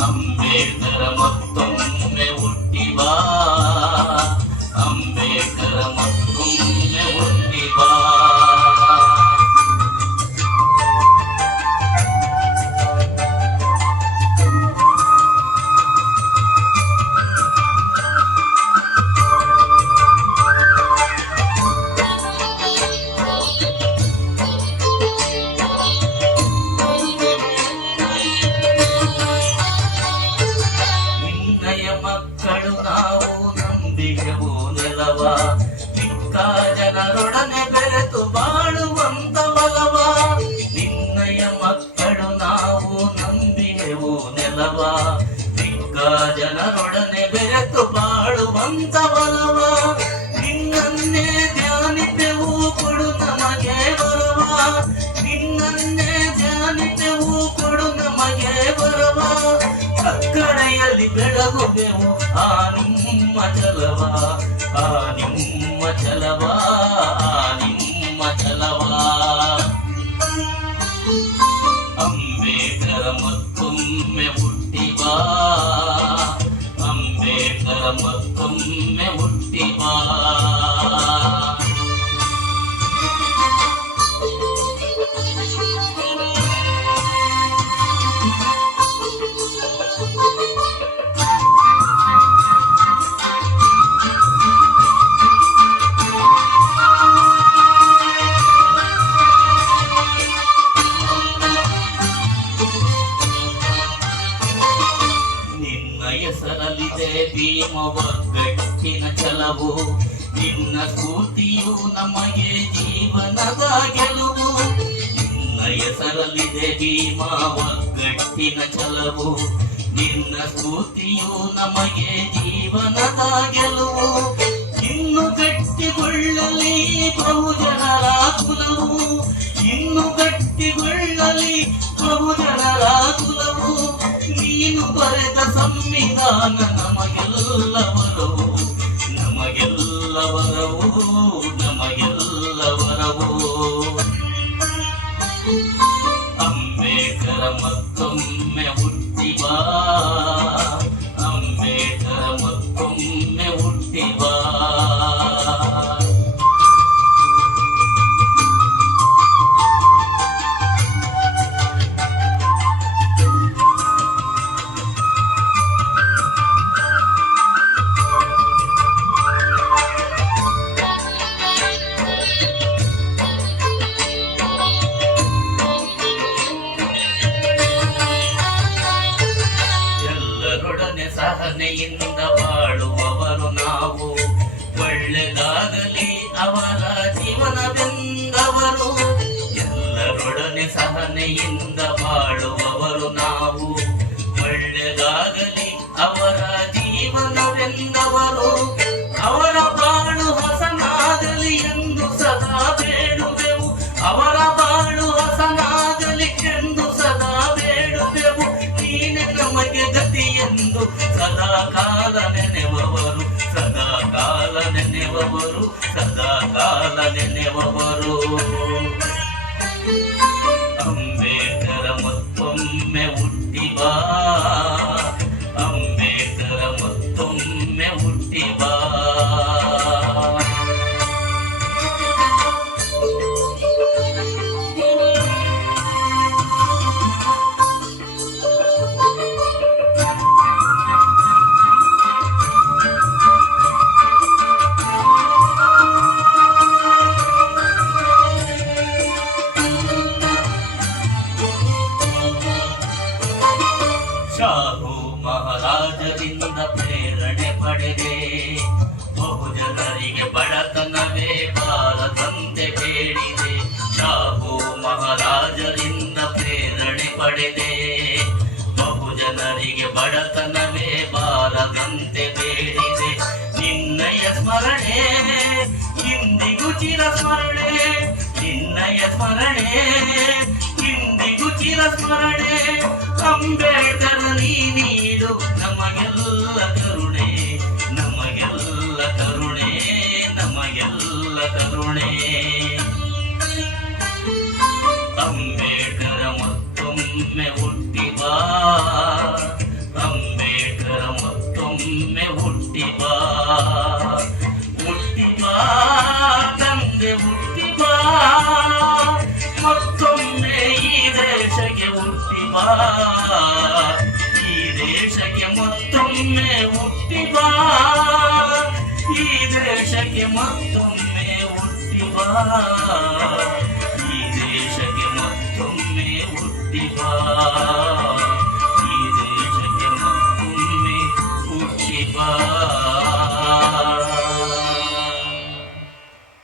ಅಂಬೇಡ್ಕರ ಮತ್ತೊಮ್ಮೆ ಹುಟ್ಟಿ ಬಾ, ಅಂಬೇಡ್ಕರ ಮತ್ತೊಮ್ಮೆ ಹುಟ್ಟಿ ಬಾ. ಮಕ್ಕಳು ನಾವು ನಂಬಿಕೆವು ನೆಲವ, ಚಿಕ್ಕ ಜನರೊಡನೆ ಬೆರೆತು ಬಾಳುವಂತ ಬಲವ. ನಿನ್ನಯ ಮಕ್ಕಳು ನಾವು ನಂಬಿಕೆವು ನೆಲವ, ಚಿಕ್ಕ ಜನರೊಡನೆ ಬೆರೆತು ಬಾಳುವಂತ ಬಲವ. ನಿನ್ನನ್ನೇ ಧ್ಯಾನಿತೆವು ಕೊಡು ನಮಗೆ ಬರವ, ನಿನ್ನನ್ನೇ ಧ್ಯಾನಿತೆವು ಕೊಡು ನಮಗೆ ಬರವ. ಕಕ್ಕಡೆಯಲ್ಲಿ ಬೆಳಗುವೆವು ಆ ನಿಮ್ಮ ಚಲವ, ಆ ನಿಮ್ಮ ಚಲವ, ಆ ನಿಮ್ಮ ಚಲವ. ಅಂಬೇಡ್ಕರ ಮತ್ತೊಮ್ಮೆ ಹುಟ್ಟಿ ಬಾ, ಅಂಬೇಡ್ಕರ ಮತ್ತೊಮ್ಮೆ ಹುಟ್ಟಿ ಬಾ. ಹೆಸರಲ್ಲಿದೆ ಭೀಮ ಒಗ್ಗಟ್ಟಿನ ಛಲವು, ನಿನ್ನ ಸ್ಫೂರ್ತಿಯು ನಮಗೆ ಜೀವನದ ಗೆಲುವು. ನಿನ್ನ ಹೆಸರಲ್ಲಿದೆ ಭೀಮ ಒಗ್ಗಟ್ಟಿನ ಛಲವು, ನಿನ್ನ ಸ್ಫೂರ್ತಿಯು ನಮಗೆ ಜೀವನದ ಗೆಲುವು. ಇನ್ನು ಗಟ್ಟಿಗೊಳ್ಳಲಿ ಬಹುಜನರ ಕುಲವು, ಇನ್ನು ಗಟ್ಟಿಗೊಳ್ಳಲಿ ಬಹುಜನರ ಕುಲವು. ನೀನು ಬರೆದ ಸಂವಿಧಾನ ನಮಗೆಲ್ಲವರವು, ನಮಗೆಲ್ಲವರವು, ನಮಗೆಲ್ಲವರವು. ಅಂಬೇಡ್ಕರ ಮತ್ತೊಮ್ಮೆ ಹುಟ್ಟಿ ಬಾ, ಅಂಬೇಡ್ಕರ ಮತ್ತೊಮ್ಮೆ ಹುಟ್ಟಿ ಬಾ. ಸಹನೆಯಿಂದ ಬಾಳುವವರು ನಾವು, ಒಳ್ಳೆದಾಗಲಿ ಅವರ ಜೀವನವೆಂದವರು. ಎಲ್ಲರೊಡನೆ ಸಹನೆಯಿಂದ ಬಾಳುವವರು ನಾವು, ಒಳ್ಳೆ ಒಳ್ಳೆದಾಗಲಿ ಅವರ ಜೀವನವೆಂದವರು, ಅವರ ಬಾಳು ಹಸನಾಗಲಿ ಎಂದು ಸದಾ ಬೇಡುವೆವು, ಅವರ ಬಾಳು ಹಸನಾಗಲಿ ಎಂದು ಸದಾ ಬೇಡುವೆವು. ನೀನೆ ನಮಗೆ ಗತಿ ಎಂದು ಸದಾ ಕಾಲ ನೆನೆವವರು, ಸದಾ ಕಾಲ ನೆನೆವವರು, ಸದಾ ಕಾಲ ನೆನೆವವರು. ಅಂಬೇಡ್ಕರ ಮತ್ತೊಮ್ಮೆ ಹುಟ್ಟಿ ಬಾ, ಅಂಬೇಡ್ಕರ ಮತ್ತೊಮ್ಮೆ ಹುಟ್ಟಿ ಬಾ. ಶಾಹು ಮಹಾರಾಜರಿಂದ ಪ್ರೇರಣೆ ಪಡೆದೆ, ಬಹುಜನರಿಗೆ ಬಡತನವೇ ಬಾರದಂತೆ ಬೇಡಿದೆ. ಶಾಹು ಮಹಾರಾಜರಿಂದ ಪ್ರೇರಣೆ ಪಡೆದೆ, ಬಹುಜನರಿಗೆ ಬಡತನವೇ ಬಾರದಂತೆ ಬೇಡಿದೆ. ನಿನ್ನಯ ಸ್ಮರಣೆ ಇಂದಿಗೂ ಚಿರ ಸ್ಮರಣೆ, ನಿನ್ನಯ ಸ್ಮರಣೆ ಇಂದಿಗೂ ಚಿರ ಸ್ಮರಣೆ. ಅಂಬೇಡ್ಕರ ನೀ ನೀಡು ನಮಗೆಲ್ಲ ಕರುಣೆ, ನಮಗೆಲ್ಲ ಕರುಣೆ, ನಮಗೆಲ್ಲ ಕರುಣೆ. ಅಂಬೇಡ್ಕರ ಮತ್ತೊಮ್ಮೆ ಹುಟ್ಟಿ ಬಾ, ಅಂಬೇಡ್ಕರ ಮತ್ತೊಮ್ಮೆ ಹುಟ್ಟಿ ಬಾ. ಹುಟ್ಟಿ ಬಾ ತಂದೆ ಹುಟ್ಟಿ ಬಾ, ಮತ್ತೊಮ್ಮೆ ಈ ದೇಶಕ್ಕೆ ಹುಟ್ಟಿ ಬಾ, ಈ ದೇಶಕ್ಕೆ ಮತ್ತೊಮ್ಮೆ ಹುಟ್ಟಿ ಬಾ, ಈ ದೇಶಕ್ಕೆ ಮತ್ತೊಮ್ಮೆ ಹುಟ್ಟಿ ಬಾ, ಈ ದೇಶಕ್ಕೆ ಮತ್ತೊಮ್ಮೆ ಹುಟ್ಟಿ ಬಾ.